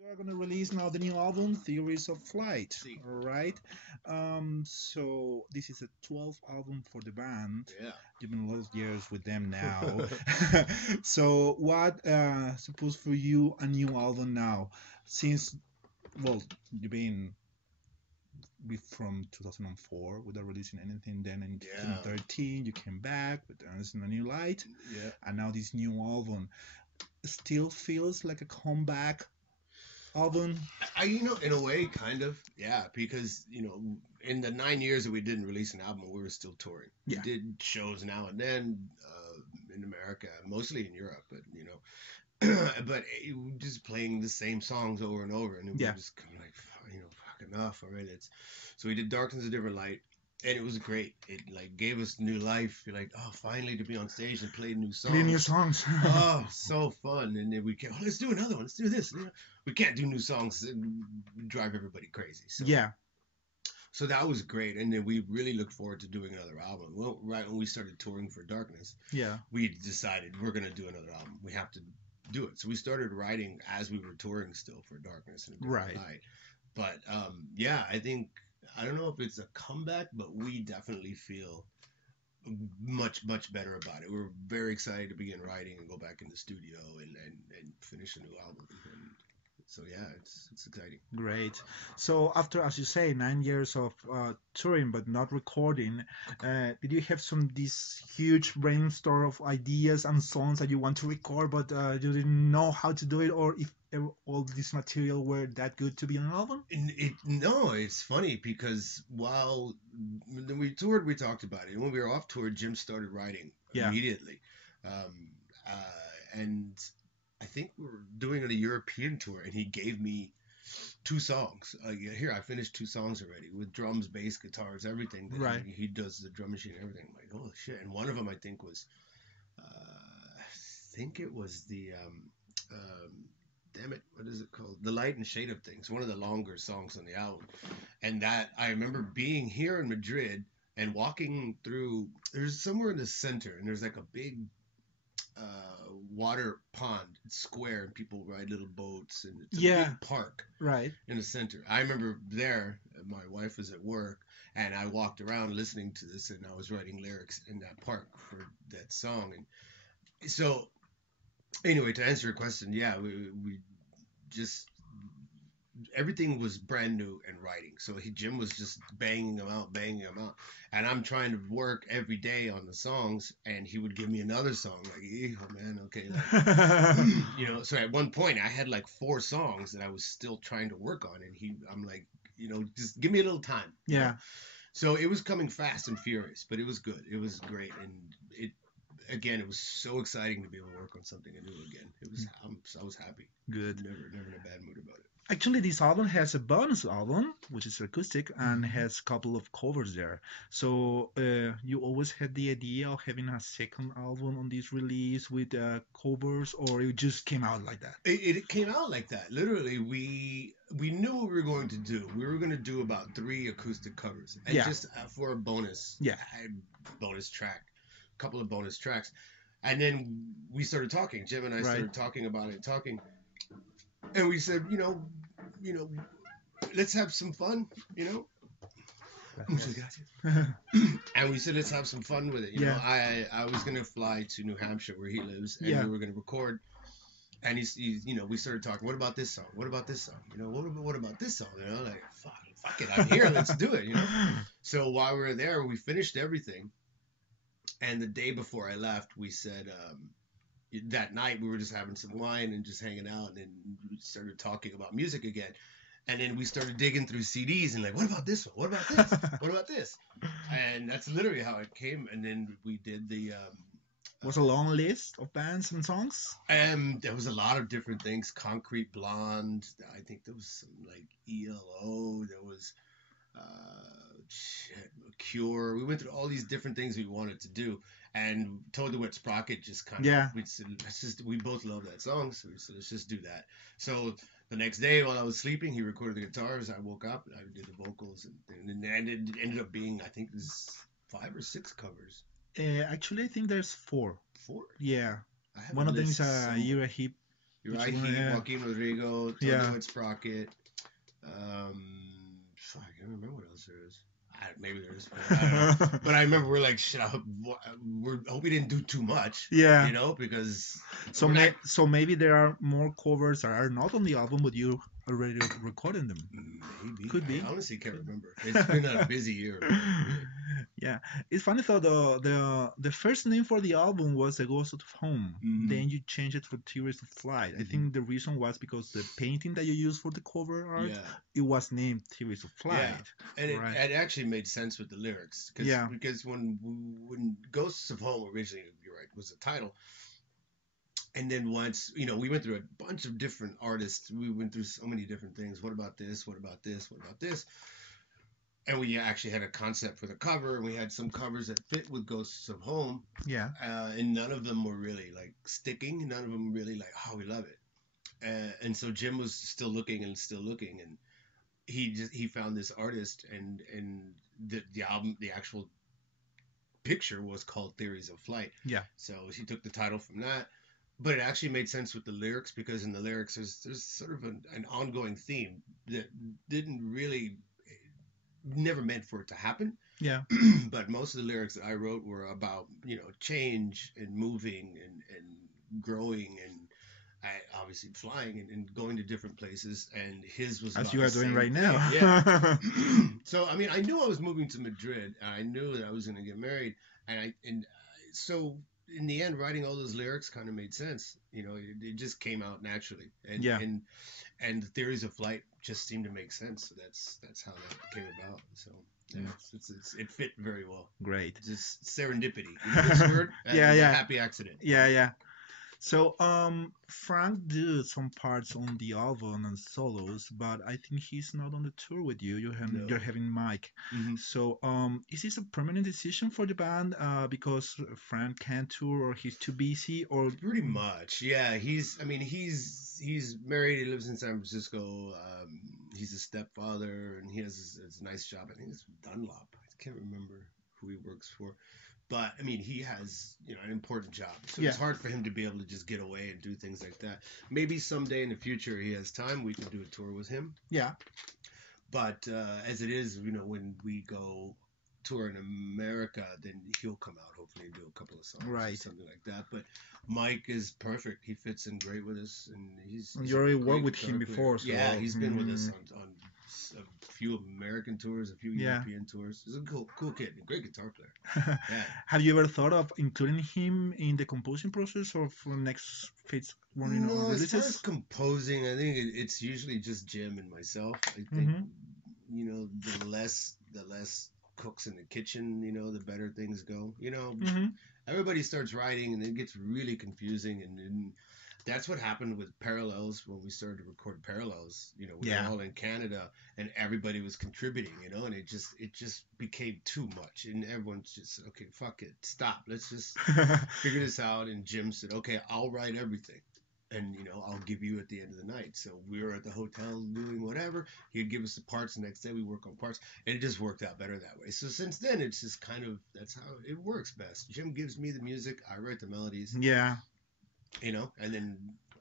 We're gonna release now the new album, Theories of Flight. All right. So this is a 12th album for the band. Yeah. You've been a lot of years with them now. So what suppose for you a new album now? Since well, you've been from 2004 without releasing anything. Then in 2013 you came back with Dancing a New Light. Yeah. And now this new album still feels like a comeback album. In a way, kind of, yeah, because in the 9 years that we didn't release an album, we were still touring. Yeah. We did shows now and then in America, mostly in Europe, but but just playing the same songs over and over, and it was just kind of like, fuck enough already. So we did Darkness a Different Light, and it was great. It like gave us new life. You're like, oh, finally to be on stage and play new songs. Play new songs. Oh, so fun. And then we can, let's do another one. Let's do this. We can't do new songs. It would drive everybody crazy. So. Yeah. So that was great. And then we really looked forward to doing another album. Well, right when we started touring for Darkness, we decided we're going to do another album. We have to do it. So we started writing as we were touring still for Darkness and a Different Light. But I think, I don't know if it's a comeback, but we definitely feel much, much better about it. We're very excited to begin writing and go back in the studio and finish a new album. And so it's exciting. Great. So after, as you say, 9 years of touring but not recording, did you have this huge brainstorm of ideas and songs that you want to record but you didn't know how to do it, or if all this material were that good to be on an album? No, it's funny because while we toured, we talked about it. And when we were off tour, Jim started writing immediately. And I think we were doing a European tour, and he gave me 2 songs. Here, I finished 2 songs already with drums, bass, guitars, everything. He does the drum machine and everything. I'm like, oh shit! And one of them, I think, was, the damn it, what is it called? The Light and Shade of Things. One of the longer songs on the album. And that I remember being here in Madrid and walking through. There's somewhere in the center, and there's like a big water pond. It's square, and people ride little boats, and it's a big park in the center. I remember there, my wife was at work, and I walked around listening to this, and I was writing lyrics in that park for that song. And so anyway, to answer your question, we just, everything was brand new in writing. So Jim was just banging them out. And I'm trying to work every day on the songs, and he would give me another song. Like, oh man, okay. Like, so at one point I had like 4 songs that I was still trying to work on. And I'm like, just give me a little time. Yeah. So it was coming fast and furious, but it was good. It was great. And it was so exciting to be able to work on something new again. I was happy. Good. Never in a bad mood about it. Actually, this album has a bonus album, which is acoustic, and has a couple of covers there. So you always had the idea of having a second album on this release with covers, or it just came out like that? It came out like that. Literally, we knew what we were going to do. We were going to do about 3 acoustic covers, and just for a bonus track. Couple of bonus tracks, and then we started talking. Jim and I started talking about it, and we said, let's have some fun, and we said, let's have some fun with it. I was gonna fly to New Hampshire where he lives, and we were gonna record. And he's we started talking. What about this song? What about this song? What about this song? Like fuck it, I'm here. Let's do it. So while we were there, we finished everything. And the day before I left, we said, that night we were just having some wine and just hanging out, and then we started talking about music again. And then we started digging through CDs and like, what about this one? What about this? What about this? And that's literally how it came. And then we did the... was a long list of bands and songs? There was a lot of different things. Concrete Blonde. I think there was some like ELO. There was... Cure. We went through all these different things we wanted to do, and Toad the Wet Sprocket just kind of we said, we both love that song, so we said, let's just do that. So the next day while I was sleeping, he recorded the guitars. I woke up and I did the vocals, and it ended up being, I think there's 5 or 6 covers. Actually, I think there's 4. 4? Yeah. One of them is Uriah Heep. Uriah Heep, Joaquin Rodrigo, Toto Sprocket. I can't remember what else there is. Maybe there is. I don't know. But I remember we're like, shit, I hope we didn't do too much. Yeah. Because... So maybe there are more covers that are not on the album, but you already recording them. Maybe. Could be. I honestly can't remember. It's been a busy year. Yeah. It's funny though, the first name for the album was A Ghost of Home. Mm-hmm. Then you changed it for Theories of Flight. Mm-hmm. I think the reason was because the painting that you used for the cover art, it was named Theories of Flight. Yeah. And it actually made sense with the lyrics. Because when Ghosts of Home originally, you're right, was the title. And then once, we went through a bunch of different artists. We went through so many different things. What about this? What about this? What about this? And we actually had a concept for the cover, and we had some covers that fit with Ghosts of Home. Yeah. And none of them were really sticking. None of them really we love it. And so Jim was still looking, and he found this artist, and the album, the actual picture was called Theories of Flight. Yeah. So he took the title from that. But it actually made sense with the lyrics, because in the lyrics there's sort of an ongoing theme that never meant for it to happen. Yeah. But most of the lyrics that I wrote were about, change and moving and growing and obviously flying and going to different places. And his was as you are doing right now. Yeah. So, I knew I was moving to Madrid, and I knew that I was going to get married. So in the end, writing all those lyrics kind of made sense. It just came out naturally. And the Theories of Flight just seemed to make sense. So that's how that came about. So it fit very well. Great. Just serendipity. This word? Yeah. A happy accident. Yeah. So Frank did some parts on the album and solos, but I think he's not on the tour with you. You're having Mike. Mm-hmm. So is this a permanent decision for the band because Frank can't tour, or he's too busy, or pretty much? Yeah, he's married. He lives in San Francisco. He's a stepfather, and he has his nice job. I think it's Dunlop. I can't remember who he works for. But, he has, an important job. So It's hard for him to be able to just get away and do things like that. Maybe someday in the future he has time, we can do a tour with him. Yeah. But as it is, when we go tour in America, then he'll come out hopefully and do a couple of songs or something like that. But Mike is perfect. He fits in great with us. And you already worked with him before. So. Yeah, he's been with us on a few American tours, a few European tours. He's a cool kid, a great guitar player. Yeah. Have you ever thought of including him in the composing process or for next Fates releases? As far as composing, I think it's usually just Jim and myself. I think the less cooks in the kitchen, the better things go. Everybody starts writing, and it gets really confusing, and that's what happened with Parallels when we started to record Parallels. We were all in Canada, and everybody was contributing, and it just became too much, and everyone's just, okay, fuck it, stop, let's just figure this out. And Jim said, okay, I'll write everything, and I'll give you at the end of the night. So we were at the hotel doing whatever. He'd give us the parts. The next day we work on parts, and it just worked out better that way. So since then, it's just kind of, that's how it works best. Jim gives me the music, I write the melodies. Yeah. And then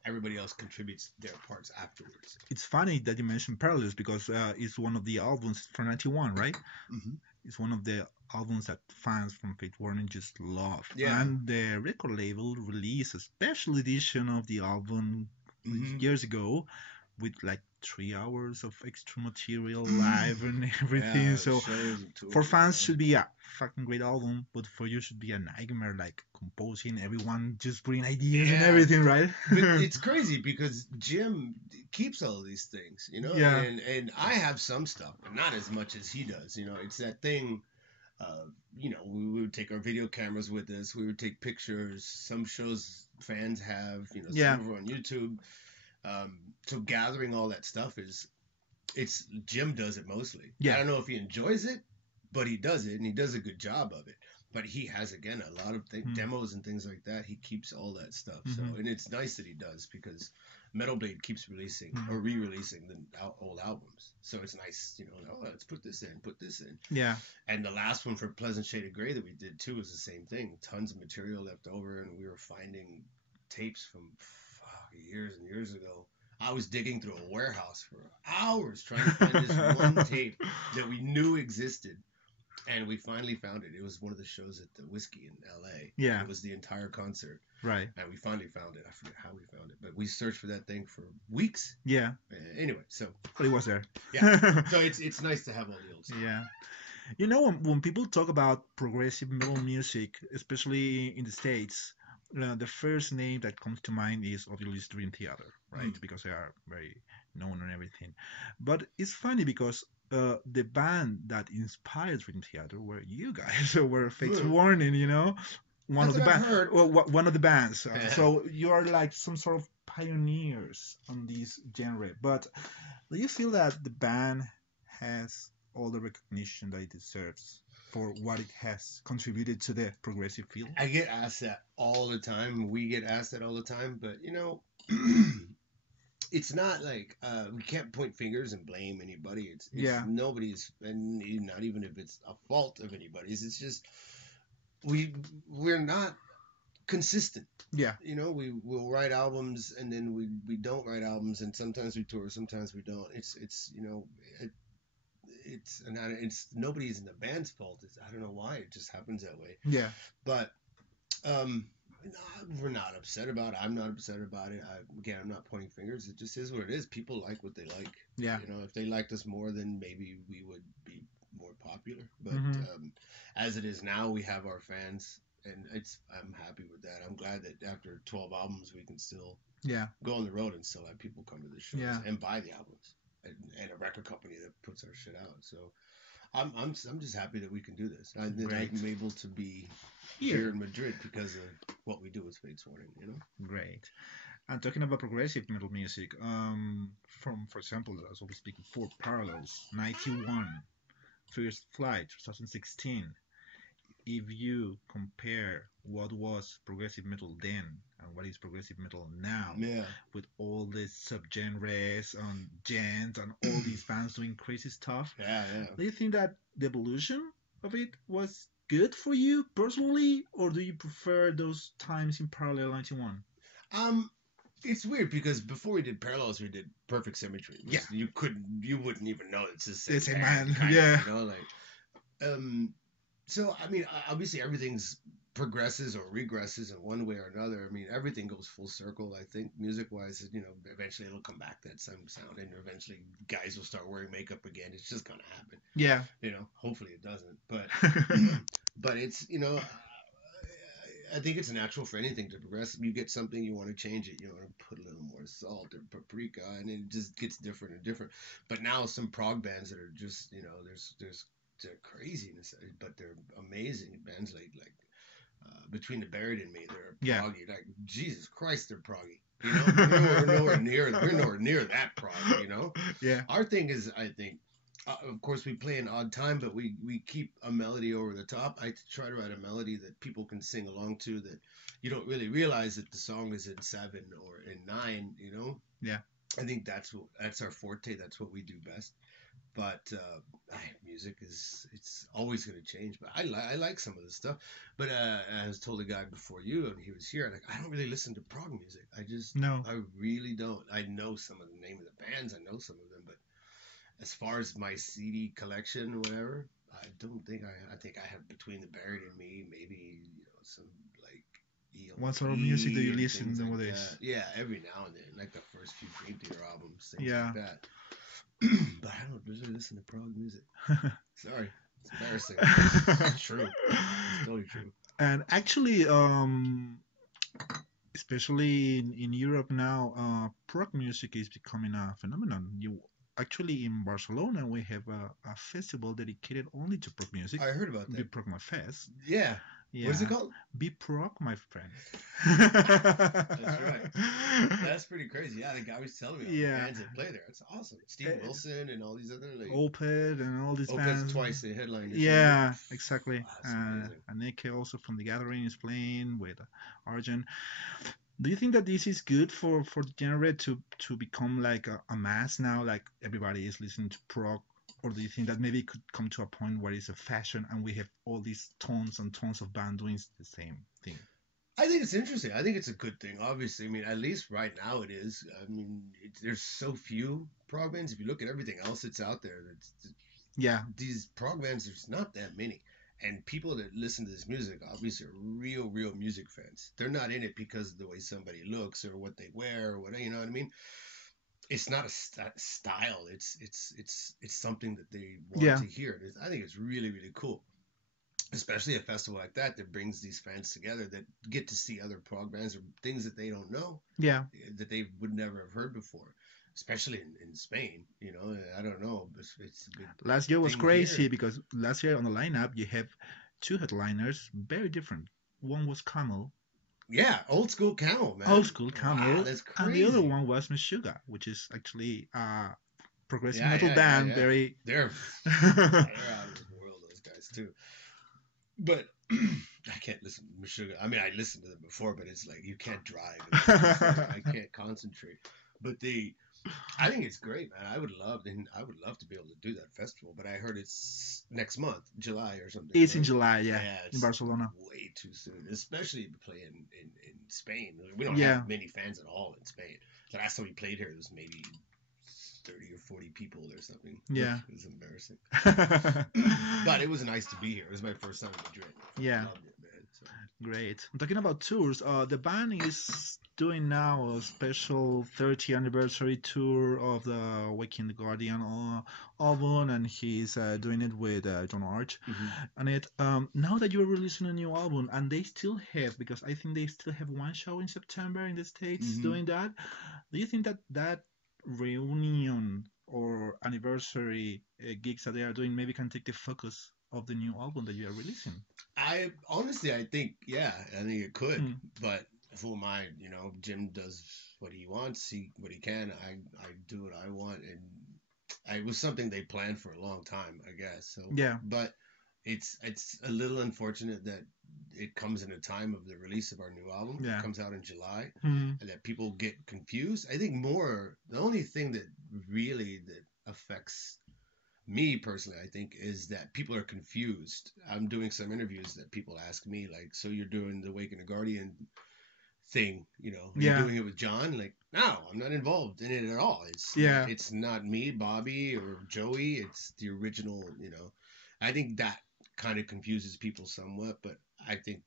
everybody else contributes their parts afterwards. It's funny that you mentioned Parallels because it's one of the albums from 91, right? Mm-hmm. It's one of the albums that fans from Fate Warning just love. Yeah. And the record label released a special edition of the album years ago with 3 hours of extra material live and everything. Yeah, so for fans should be a fucking great album, but for you should be a nightmare, composing, everyone just bringing ideas and everything, right? But it's crazy because Jim keeps all of these things, Yeah. And I have some stuff, but not as much as he does. It's that thing. We would take our video cameras with us. We would take pictures. Some shows fans have, some of them on YouTube. So gathering all that stuff it's Jim does it mostly. Yeah. I don't know if he enjoys it, but he does it, and he does a good job of it. But he has, again, a lot of demos and things like that. He keeps all that stuff. So, and it's nice that he does, because Metal Blade keeps releasing or re-releasing the old albums. So it's nice, let's put this in. Yeah. And the last one for Pleasant Shade of Grey that we did too was the same thing. Tons of material left over, and we were finding tapes from years and years ago. I was digging through a warehouse for hours trying to find this one tape that we knew existed. And we finally found it. It was one of the shows at the Whiskey in L.A. Yeah. It was the entire concert. Right. And we finally found it. I forget how we found it. But we searched for that thing for weeks. Yeah. Anyway, so. But it was there. Yeah. So it's nice to have all the old stuff. Yeah. You know, when people talk about progressive metal music, especially in the States, the first name that comes to mind is obviously Dream Theater, right? Because they are very known and everything. But it's funny because the band that inspired Dream Theater were you guys, were Fates Warning, you know? One of the bands. So you are like some sort of pioneers on this genre. But do you feel that the band has all the recognition that it deserves for what it has contributed to the progressive field? I get asked that all the time. We get asked that all the time. But, you know, it's not like we can't point fingers and blame anybody. It's nobody's, and not even if it's a fault of anybody's. It's just we're not consistent. Yeah. You know, we'll write albums and then we don't write albums, and sometimes we tour, sometimes we don't. It's you know, it's nobody's in the band's fault. I don't know why it just happens that way. Yeah. But we're not upset about it. I'm not upset about it. I'm not pointing fingers. It just is what it is. People like what they like. Yeah. You know, if they liked us more, then maybe we would be more popular. But as it is now, we have our fans, and I'm happy with that. I'm glad that after 12 albums, we can still go on the road and still have people come to the shows and buy the albums, and a record company that puts our shit out. So I'm just happy that we can do this. That I'm able to be here in Madrid because of what we do with Fates Warning, you know? Great. And talking about progressive metal music, for example, as I was speaking, for Parallels, 91, First Flight, 2016. If you compare what was progressive metal then and what is progressive metal now, with all these subgenres and gens and all these bands doing crazy stuff, do you think that the evolution of it was good for you personally, or do you prefer those times in Parallel 91? It's weird because before we did Parallels, we did Perfect Symmetry. You wouldn't even know it's the same band. Yeah. You know, like, so I mean, obviously everything's progresses or regresses in one way or another. I mean, everything goes full circle. I think music-wise, you know, eventually it'll come back that same sound, and eventually guys will start wearing makeup again. It's just gonna happen. Yeah. You know, hopefully it doesn't, but but it's, you know, I think it's natural for anything to progress. You get something, you want to change it, you want to put a little more salt or paprika, and it just gets different and different. But now some prog bands that are just, you know, they're craziness, but they're amazing bands like Between the Buried and Me. They're proggy. Like, Jesus Christ, they're proggy. You know, we're nowhere near that prog. You know. Yeah. Our thing is, I think. Of course, we play an odd time, but we keep a melody over the top. I try to write a melody that people can sing along to, that you don't really realize that the song is in 7 or in 9, you know? Yeah. I think that's our forte. That's what we do best. But music it's always going to change. But I like some of the stuff. But I was told a guy before you, and he was here, like, I don't really listen to prog music. I really don't. I know some of the name of the bands. I know some of them, but as far as my CD collection or whatever, I don't think I think I have Between the Buried and Me, maybe, you know, some like ELP. What sort of music do you listen to nowadays? Like, yeah, every now and then, like the first few Dream Theater albums, things like that. But I don't really listen to prog music. Sorry, it's embarrassing. It's true. It's totally true. And actually, especially in Europe now, prog music is becoming a phenomenon. Actually, in Barcelona, we have a festival dedicated only to prog music. I heard about that. Be Prog My Fest. Yeah. What is it called? Be Prog, my friend. That's right. That's pretty crazy. Yeah, the guy was telling me all the bands that play there. It's awesome. Steve Wilson and all these other, like, Opeth and all these bands. Opeth's twice the headliner. Yeah, exactly. And Nick also from The Gathering is playing with Argent. Do you think that this is good for the genre to become like a mass now, like everybody is listening to prog? Or do you think that maybe it could come to a point where it's a fashion and we have all these tons and tons of bands doing the same thing? I think it's interesting. I think it's a good thing. Obviously, I mean, at least right now it is. I mean, there's so few prog bands. If you look at everything else that's out there, yeah, these prog bands, there's not that many. And people that listen to this music obviously are real music fans. They're not in it because of the way somebody looks or what they wear or whatever. You know what I mean? It's not a style. It's something that they want to hear. I think it's really cool, especially a festival like that that brings these fans together that get to see other prog bands or things that they don't know. Yeah. That they would never have heard before, especially in Spain. You know, I don't know. It's last year was crazy here. Because last year on the lineup you have two headliners, very different. One was Camel. Yeah, old school Camel, man. Old school Camel. Wow, that's crazy. And the other one was Meshuggah, which is actually progressive metal band. Very. They're out of this world, those guys too. But I can't listen to Meshuggah. I mean, I listened to them before, but it's like you can't drive. I can't concentrate. But I think it's great, man. I would love to be able to do that festival, but I heard it's next month, July or something. It's right? In July, yeah in Barcelona. Way too soon, especially if you play in Spain. We don't have many fans at all in Spain. The last time we played here, there was maybe 30 or 40 people or something. Yeah. It was embarrassing. But it was nice to be here. It was my first time in Madrid. Yeah. I loved it, man. So. Great. I'm talking about tours. The band is doing now a special 30th anniversary tour of the Waking the Guardian album, and he's doing it with John Arch. Mm-hmm. And it now that you're releasing a new album, and they still have, because I think they still have one show in September in the States doing that. Do you think that reunion or anniversary gigs that they are doing maybe can take the focus of the new album that you are releasing? I think it could, but who am I? You know, Jim does what he wants, what he can. I do what I want, and it was something they planned for a long time, I guess. So yeah, but it's a little unfortunate that it comes in a time of the release of our new album. Yeah. It comes out in July, and that people get confused. I think the only thing that really that affects me personally, I think, is that people are confused. I'm doing some interviews that people ask me, like, so you're doing the Wake and the Guardian thing, you know, you're doing it with John? Like, no, I'm not involved in it at all. It's not me, Bobby, or Joey. It's the original, you know. I think that kind of confuses people somewhat, but I think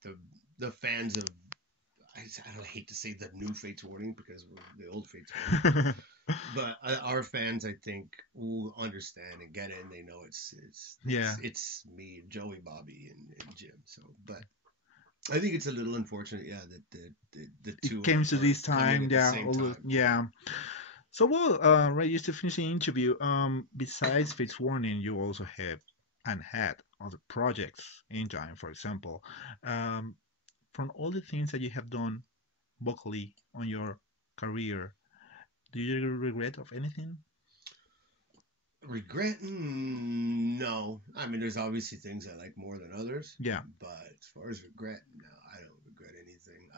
the fans of, I don't hate to say the new Fates Warning because we're the old Fates Warning, but our fans, I think, will understand and get it, and they know it's me, Joey, Bobby, and Jim. So, but I think it's a little unfortunate, that the two came to this time, time. So, right, just to finish the interview, besides Fates Warning, you also have and had other projects, Engine, for example. From all the things that you have done vocally on your career, do you regret of anything? Regret? No. I mean, there's obviously things I like more than others. Yeah. But as far as regret, no, I don't regret anything.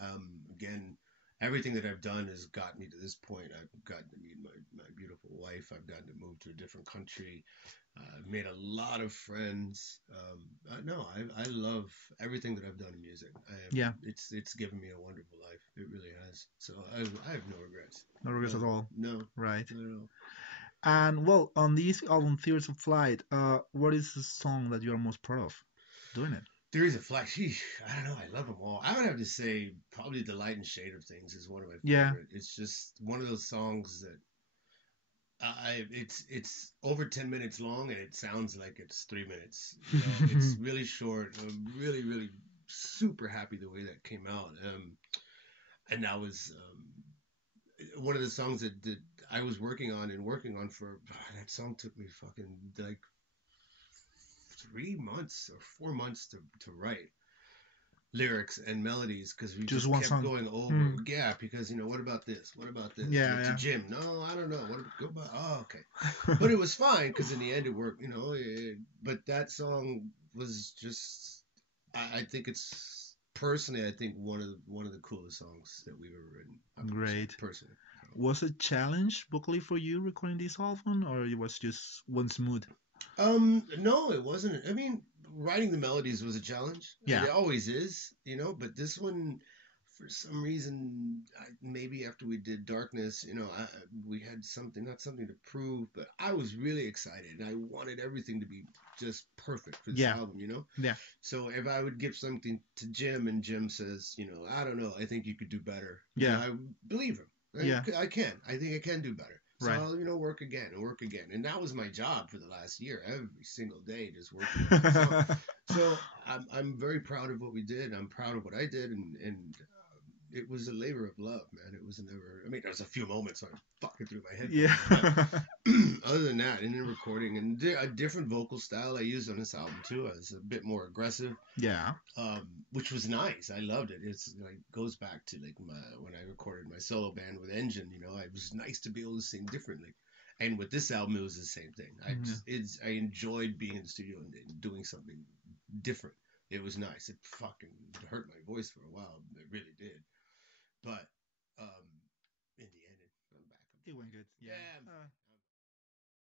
Again, everything that I've done has got me to this point. I've gotten to meet my beautiful wife. I've gotten to move to a different country. I've made a lot of friends. No, I love everything that I've done in music. It's given me a wonderful life. It really has. So I have no regrets. No regrets at all? No. Right. Not at all. And, well, on this album, Theories of Flight, what is the song that you are most proud of doing it? Theories of Flight, I don't know. I love them all. I would have to say probably The Light and Shade of Things is one of my favorite. Yeah. It's just one of those songs that it's over 10 minutes long and it sounds like it's 3 minutes. You know? It's really short. I'm really, really super happy the way that came out. And that was one of the songs that I was working on for, that song took me fucking like 3 months or 4 months to write lyrics and melodies because we just kept going over. Yeah, because, you know, what about this? What about this? To Jim, no, I don't know. Go about? Oh, okay. But it was fine because in the end it worked, you know. But that song was just, I think it's personally, I think one of the coolest songs that we've ever written. Great. Personally. Was it a challenge vocally for you recording this album, or it was just one smooth? No, it wasn't. I mean, writing the melodies was a challenge. Yeah. It always is, you know, but this one for some reason, maybe after we did Darkness, we had not something to prove, but I was really excited. I wanted everything to be just perfect for this album, Yeah. So if I would give something to Jim and Jim says, I don't know, I think you could do better. Yeah. I believe him. I can. I think I can do better. So right. I'll, work again. And that was my job for the last year, every single day, just working. So I'm very proud of what we did. I'm proud of what I did, and it was a labor of love, man. It was never. I mean, there was a few moments where I fucking through my head. Yeah. Other than that, and then recording and a different vocal style I used on this album too. I was a bit more aggressive. Yeah. Which was nice. I loved it. It's like goes back to like when I recorded my solo band with Engine. It was nice to be able to sing differently. And with this album, it was the same thing. I enjoyed being in the studio and doing something different. It was nice. It fucking hurt my voice for a while. It really did. But in the end, I'm back. It went good. Yeah.